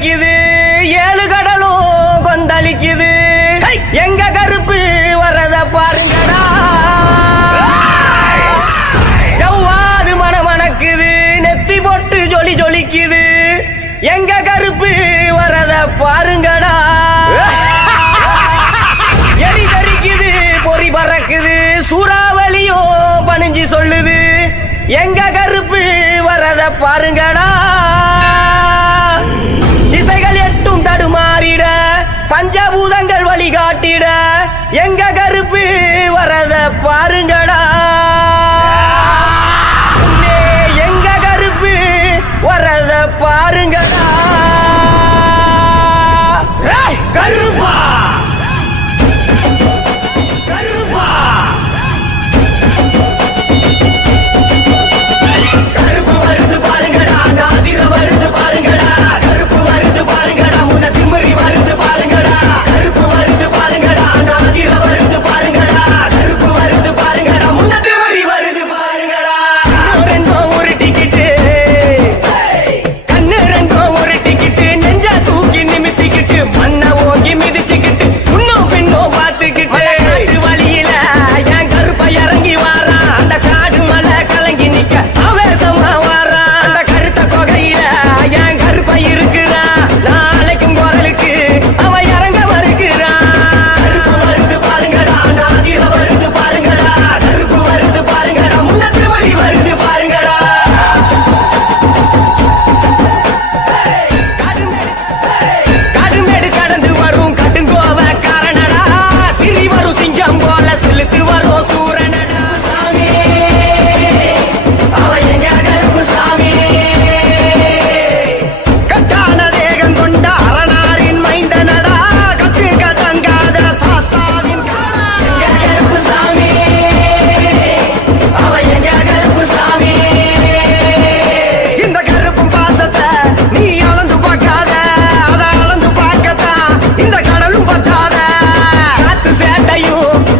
கொந்தளிக்குது ஏழு கடலும் கொந்தளிக்குது. எங்க கருப்பு வரத பாருங்கடா. ஜவ்வாது மனமணக்குது. நெத்தி போட்டு ஜொலி ஜொலிக்குது. எங்க கருப்பு வரத பாருங்கடா. எரி தரிக்குது பொறி பறக்குது. சூறாவளியோ பணிஞ்சு சொல்லுது. எங்க கருப்பு வரத பாருங்கடா. பஞ்சபூதங்கள் வழிகாட்டிட எங்க கருப்பு வரத பாருங்கடா.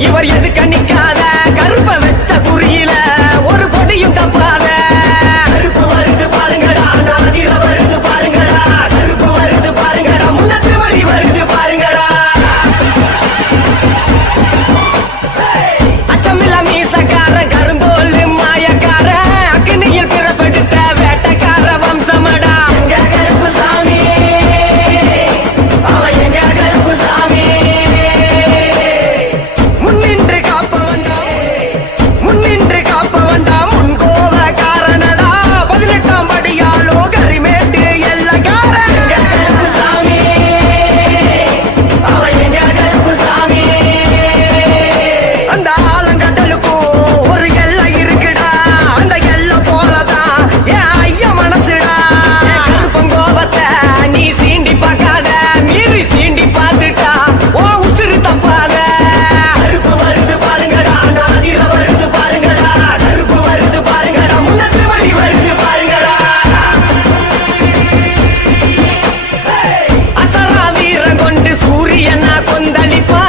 இவர் எது கணிக்க கொந்தளிப்பா